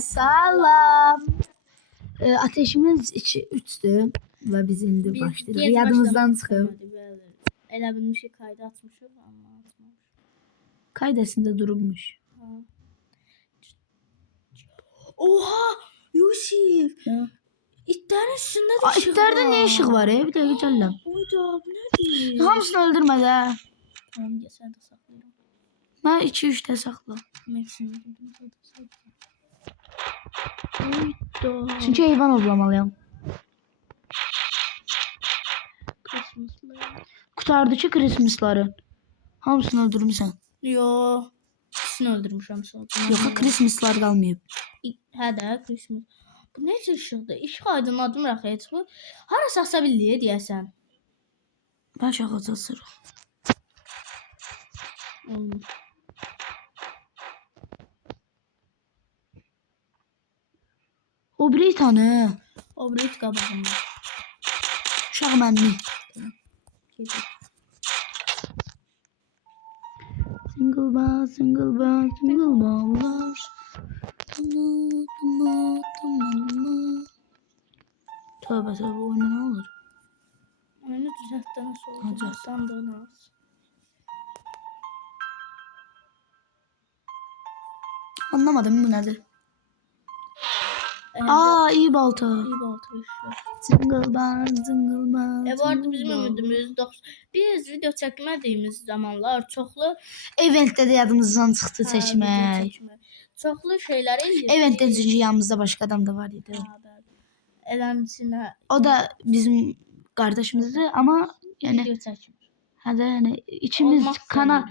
salam. Ateşimiz 3'dü və biz indi başlayırıq. Yadımızdan çıxıb. Elə bilmişik kaydı açmışıq amma açmamışıq. Kaydasında durubmuş. Oha! Yusif! İtlərin üstündə də işıq var. İtlərdə niyə işıq var? Bir dəqiqə gələm. Oyda, bu nədir? Hamısını öldürmə də. Tamam, sən də saxlayıram. Mən 2-3 də saxla. Oyda. Çünki heyvan ovlamalıyam. Qutardı ki Christmasları. Hamısını öldürmüsən. Yo. İkisini öldürmüşəm sonra. Yox, Christmaslar qalmayıb. Hə də, Christmas. Bu necə işıqdır? İşıq aydınlatmır axı heç bu. Harası asa bildiyə deyəsən. Baş ağac asırıq. Olmur. O Britanı. O Brit qabağında. Uşaq mənli. Single ball, single ball, single balllar. Tövbe tövbe, oyunda ne olur? Oyunu düzəltdən sonra düzəltsən də olmaz. Anlamadım bu nedir? İyi balta. İyi balta işte. Single ball, single ball. Bu arada bizim ümidimiz biz video çəkmədiyimiz zamanlar çoxlu Eventdə də yadımızdan çıxdı çəkmək. Çoxlu şeylər eləyirdik. Eventdən çünki yanımızda başqa adam da var idi. Eləmsinə. O da bizim qardaşımızdır, amma yəni video çəkmir. Hə də yəni içimiz Olmaz kanal,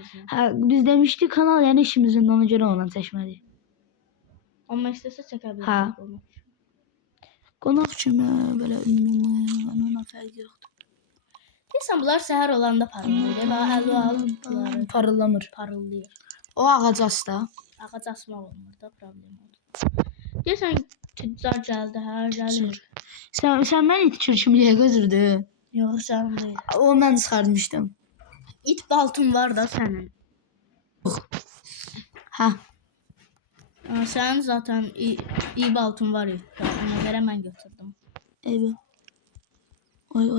biz demişdik kanal yəni işimizin ona görə ondan çəkmədik. Amma istəsə çəkə bilərik. Hə. Qonaq kimi belə ümumi, ona fərq yoxdur. Deyəsən bunlar səhər olanda parıldayır və əl parıllamır. Parıldayır. O ağac asda. Ağac asmaq olmur da problem oldu. Deyəsən tüccar gəldi, hər gəlir. Sən mən it kimi gözürdü. Yox, sən deyil. O mən çıxarmışdım. İt baltın var da sənin. Hə. Sənin zaten iyi baltın var ya. Ona görə mən götürdüm. Evet. Oyun.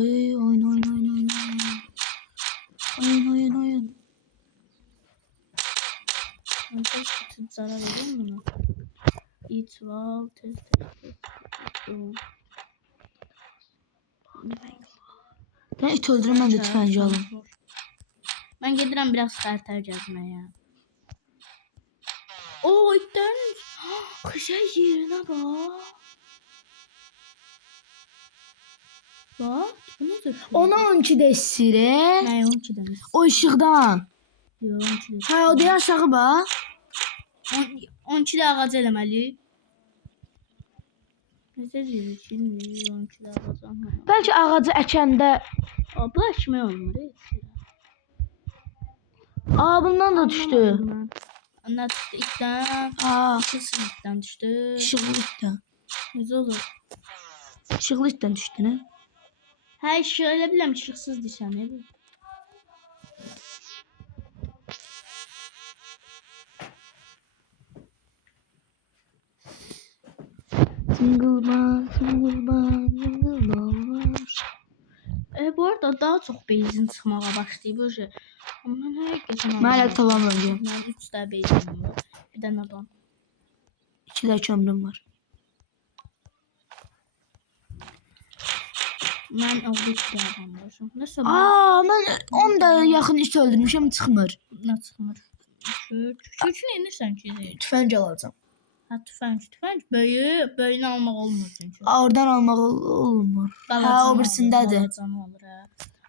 Ben tüccara vereyim bunu. İt var, tez. Ben it öldürüm, mən də tüfəngi alım. Mən gedirəm biraz xərtər gəzməyə. O itlərin qışa yerinə bax. Bax, bu necə? Ona 12-də istəyir. Nə 12-dən? O işıqdan. Yox, 12-dən. Hə, o deyə aşağı bax. 12-də ağac eləməli. Necə deyir ki, 12-də ağac eləməli. Bəlkə ağacı əkəndə Bu əkmək olmur. bundan da düşdü. Nə düşdü? İtdən. İşıqsız itdən düşdü. İşıqlı itdən. Necə olur? İşıqlı itdən düşdü, nə? Hə, işıq elə biləm işıqsız düşən, bu. Single ball. Bu arada daha çox benzin çıxmağa başlayıb o şey. Amma mən həqiqətən Mən tamamlayacağım. Mən 3 də benzin var. Bir dənə adam. 2 də kömrüm var. Mən o 3 də adam var. Nəsə Mən 10 da yaxın it öldürmüşəm, çıxmır. Nə çıxmır? Küçük inirsən ki. Tüfəng alacağam. Hə, tüfəng. Böyünü almaq olmur çünki. Oradan almaq olmur. Hə, o birisindədir.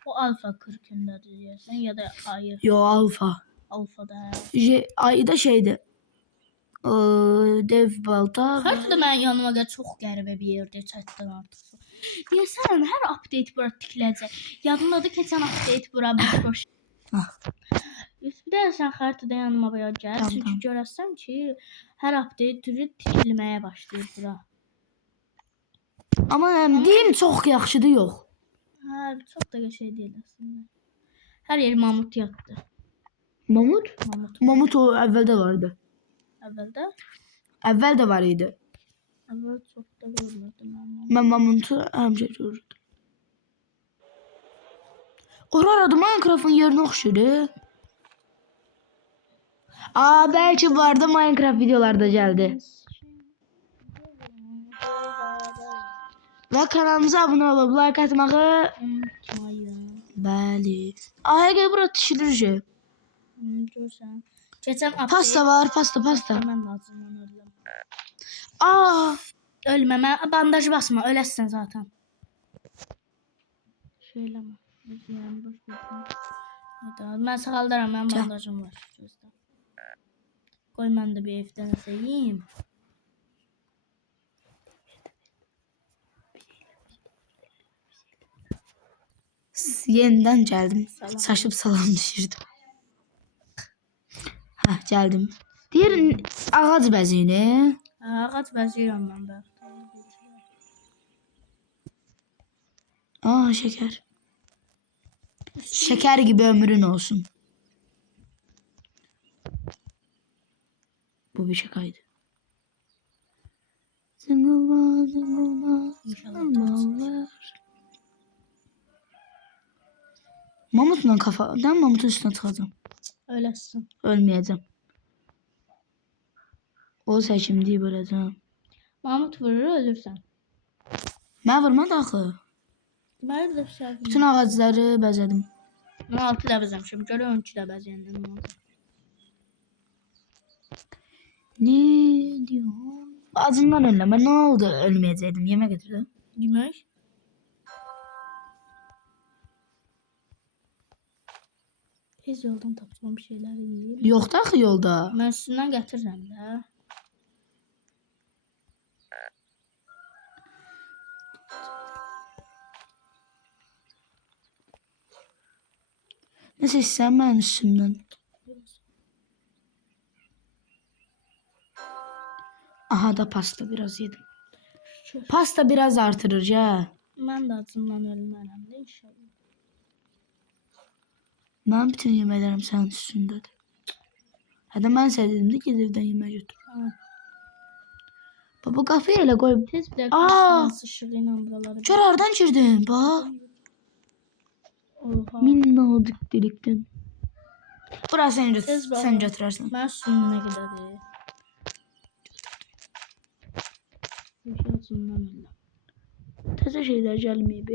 O alfa 40-dadır deyəsən ya da ayı. Yo, alfa. Alfada. Ayı da şeydir. Dev balta. Hətta mənim yanıma da çox qəribə bir yerdə çatdan artıq. Deyəsən hər update bura tikiləcək. Yadımdadır keçən update bura boş. Bir də sən xəritədə yanıma belə gəl. Çünki görəsən ki, hər update tikilməyə başlayır bura. Amma deyim çox yaxşıdır, yox. Hə, çox da qəşəng deyil əslində. Hər yer mamut yatdı. Mamut? Mamut o əvvəldə vardı. Əvvəldə? Əvvəl də var idi. Evet, çok da görmedim ama. Mən mamutu həmişə görürdüm. Orada Minecraft'ın yerine oxşuyur. Belki bu arada Minecraft videolarda geldi. Ve kanalımıza abone olup like atmağı Unutmayın. bəli. Gel bura düşürücü. Görsən. Keçən update. Pasta var, pasta. Mən lazımdan öldüm. Ölməmə, bandaj basma, öləsən zaten. Şeyləmə. Mən sağaldaram, mən bandajım var. Gözlə. Qoy mən də bir evdən yiyeyim. Yeniden geldim. Salam. Saçıp salam düşürdüm. Geldim. Diğer ağac bəziyini. Ağac bəzəyirəm mən bə. Şeker. Şeker gibi ömrün olsun. Bu bir şakaydı. Mamutla kafadan mamutun üstüne tıkacağım. Öləsən. Ölmeyeceğim. O seçimdiyi böleceğim. Mahmut vurur, ölürsən. Mən vurmadı axı. Deməli də şey. Bütün ağacları bəzədim. Mən 6 da bəzəmişəm. Görə 12 də bəzəyəndə. Ne diyor? Ağzından önleme. Ne oldu? Ölmeyecektim. Yemek getirdim. Yemək? Tez yoldan tapacağım bir şeyler yiyeyim. Yok da axı yolda. Mən üstündən gətirirəm də. Ne seçsem ben üstümden. Aha da pasta biraz yedim. Pasta biraz artırır ya. Mən də acımdan ölmərəm də inşallah. Ben bütün yemeklerim senin üstündedir. Hadi ben sevdim de gelirden yemeğe götür. Tamam. Baba kafayı ele koy. Tez bir Aa! dəqiqə sıçrayla buraları. Çorardan girdim. Bak. Oha. Minnacık delikten. Burası sen götür. Tez bak. Sen götürersin. Mən suyuna gedədir. Bir şey acımdan ölüm. Təzə şeyler gelmeyip.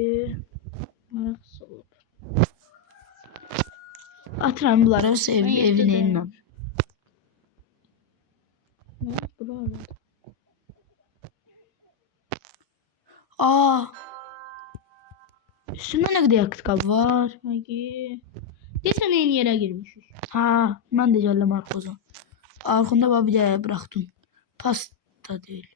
Maraqsız olub. Atıram bunları o ev, Ben evin yedim. elinden. Nə? Buralar. Üstünde ne kadar yakıt kabı var. Hagi. Desən eyni yerə girmişik. Ben de geldim arkoza. Arkında bir de bıraktım. Pasta değil.